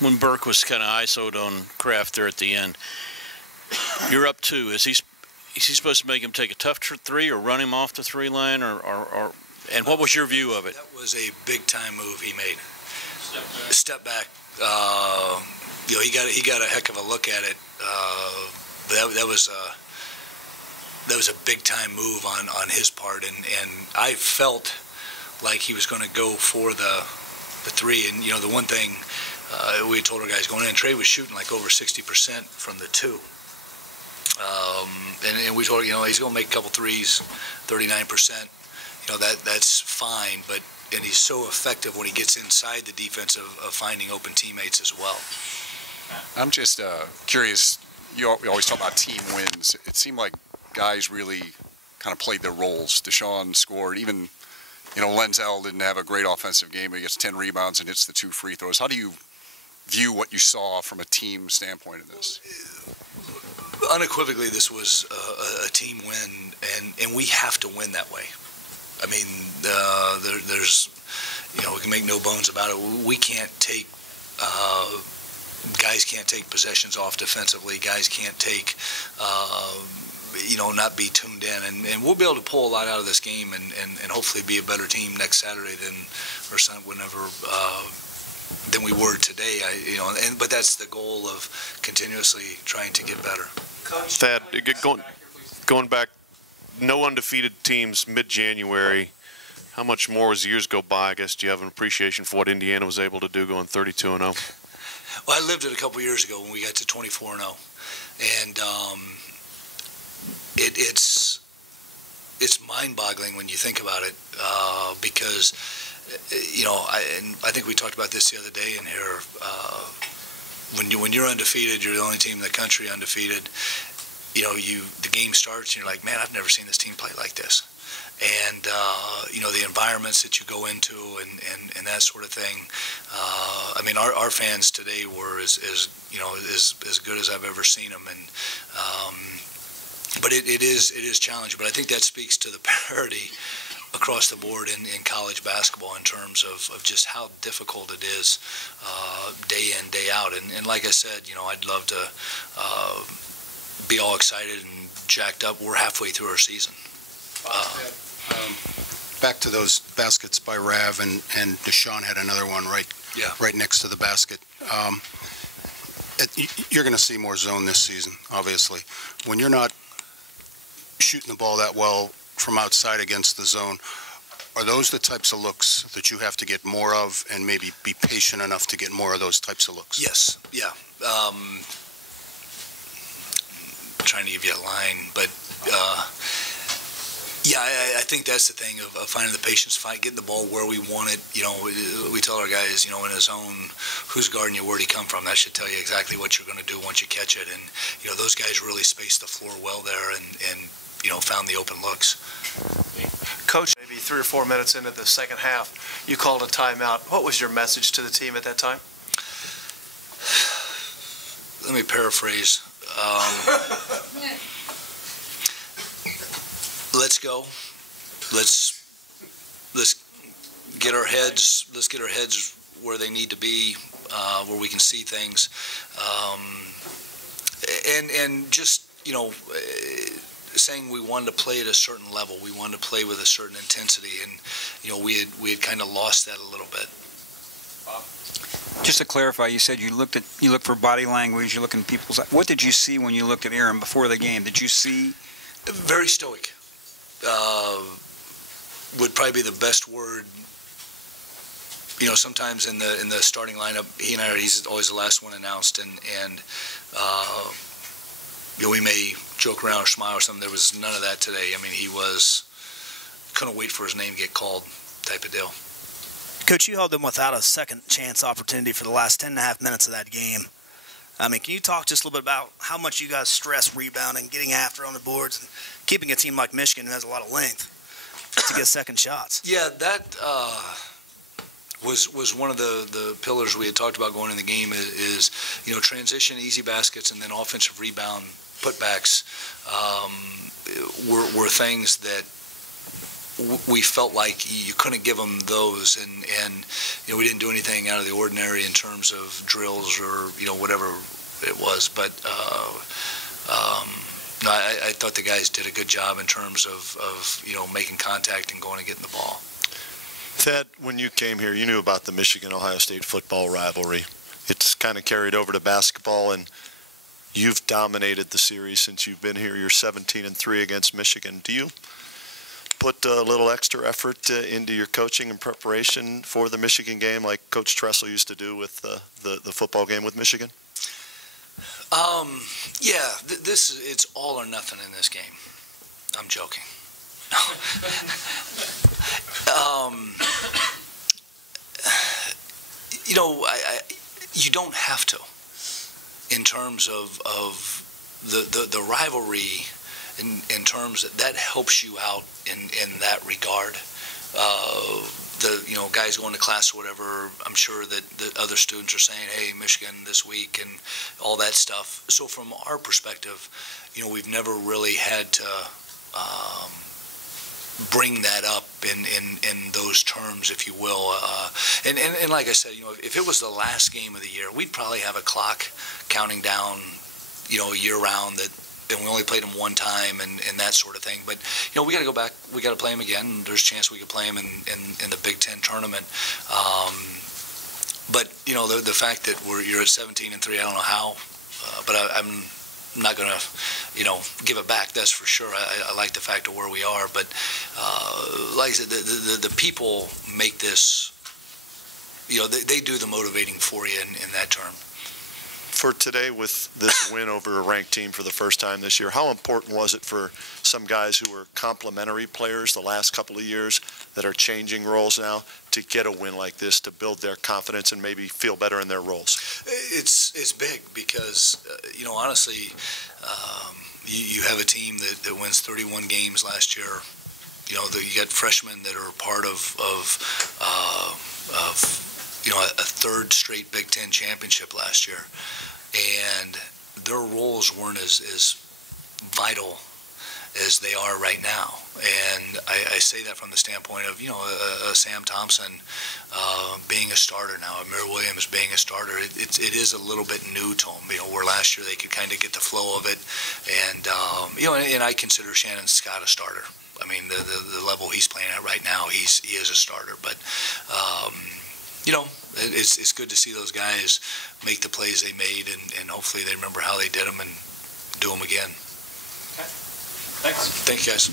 When Burke was kind of ISO'd on Kraft there at the end, you're up 2. Is he supposed to make him take a tough three or run him off the 3 line or and what was your view of it? That was a big time move he made. Step back. He got a heck of a look at it. That was a big time move on his part, and I felt like he was going to go for the 3. And the one thing we told our guys going in, Trey was shooting like over 60% from the 2. And we told he's going to make a couple threes, 39%. That's fine, and he's so effective when he gets inside the defense of finding open teammates as well. I'm just curious. You always talk about team wins. It seemed like guys really kind of played their roles. Deshaun scored. Even Lenzel didn't have a great offensive game, but he gets 10 rebounds and hits the 2 free throws. How do you view what you saw from a team standpoint in this? Unequivocally, this was a team win, and we have to win that way. I mean, there's, we can make no bones about it. We can't take, guys can't take possessions off defensively. Guys can't take, not be tuned in. And we'll be able to pull a lot out of this game and hopefully be a better team next Saturday than we were today. But that's the goal of continuously trying to get better. Thad, going back, no undefeated teams mid-January. How much more as years go by, I guess, do you have an appreciation for what Indiana was able to do going 32-0? Well, I lived it a couple years ago when we got to 24-0. And it's mind-boggling when you think about it because, I think we talked about this the other day in here. When you're undefeated, you're the only team in the country undefeated. The game starts and you're like, man, I've never seen this team play like this. And the environments that you go into and that sort of thing. Our fans today were as good as I've ever seen them. And but it is challenging. But I think that speaks to the parity across the board in college basketball in terms of just how difficult it is day in, day out. And like I said, I'd love to be all excited and jacked up. We're halfway through our season. Back to those baskets by Rav and Deshaun had another one right next to the basket. You're going to see more zone this season, obviously. When you're not shooting the ball that well from outside against the zone, are those the types of looks that you have to get more of and maybe be patient enough to get more of those types of looks? Yes, yeah. I'm trying to give you a line, but I think that's the thing of finding the patience, getting the ball where we want it. We tell our guys, in a zone, who's guarding you, where'd he come from? That should tell you exactly what you're going to do once you catch it. And, those guys really spaced the floor well there and found the open looks. Coach, maybe 3 or 4 minutes into the second half, you called a timeout. What was your message to the team at that time? Let me paraphrase. Let's go. Let's get our heads. Let's get our heads where they need to be, where we can see things, and just saying we wanted to play at a certain level. We wanted to play with a certain intensity, and we had kind of lost that a little bit. Just to clarify, you said you looked for body language. You look in people's. What did you see when you looked at Aaron before the game? Did you see? Very stoic. Would probably be the best word. Sometimes in the starting lineup, he's always the last one announced, and we may joke around or smile or something. There was none of that today. He couldn't wait for his name to get called, type of deal. Coach, you held them without a second chance opportunity for the last 10.5 minutes of that game. Can you talk just a little bit about how much you guys stress rebounding, getting after on the boards, and keeping a team like Michigan who has a lot of length to get second shots? Yeah, that was one of the pillars we had talked about going in the game is transition, easy baskets, and then offensive rebound putbacks were things that we felt like you couldn't give them those, and we didn't do anything out of the ordinary in terms of drills or whatever it was. But no, I thought the guys did a good job in terms of making contact and going and getting the ball. Thad, when you came here, you knew about the Michigan-Ohio State football rivalry. It's kind of carried over to basketball, and you've dominated the series since you've been here. You're 17-3 against Michigan. Do you put a little extra effort into your coaching and preparation for the Michigan game, like Coach Tressel used to do with the football game with Michigan? Yeah, it's all or nothing in this game. I'm joking. You don't have to. In terms of the rivalry, in terms that helps you out in that regard. Guys going to class or whatever, I'm sure that the other students are saying, hey, Michigan this week and all that stuff. So from our perspective, we've never really had to bring that up in those terms, if you will. And like I said, if it was the last game of the year, we'd probably have a clock counting down, year round and we only played them one time and that sort of thing. But, we got to go back. We got to play them again. There's a chance we could play them in the Big Ten tournament. But, the fact that you're at 17-3, I don't know how, but I'm not going to, give it back. That's for sure. I like the fact of where we are. But, like I said, the people make this, they do the motivating for you in that term. For today, with this win over a ranked team for the first time this year, how important was it for some guys who were complementary players the last couple of years that are changing roles now to get a win like this, to build their confidence and maybe feel better in their roles? It's big because, honestly, you have a team that wins 31 games last year. You got freshmen that are part of a third straight Big Ten championship last year, and their roles weren't as vital as they are right now. And I say that from the standpoint of, Sam Thompson being a starter now, Amir Williams being a starter. It is a little bit new to them, where last year they could kind of get the flow of it. And, and I consider Shannon Scott a starter. I mean, the level he's playing at right now, he is a starter. But, it's good to see those guys make the plays they made, and hopefully they remember how they did them and do them again. Okay. Thanks. Thank you, guys.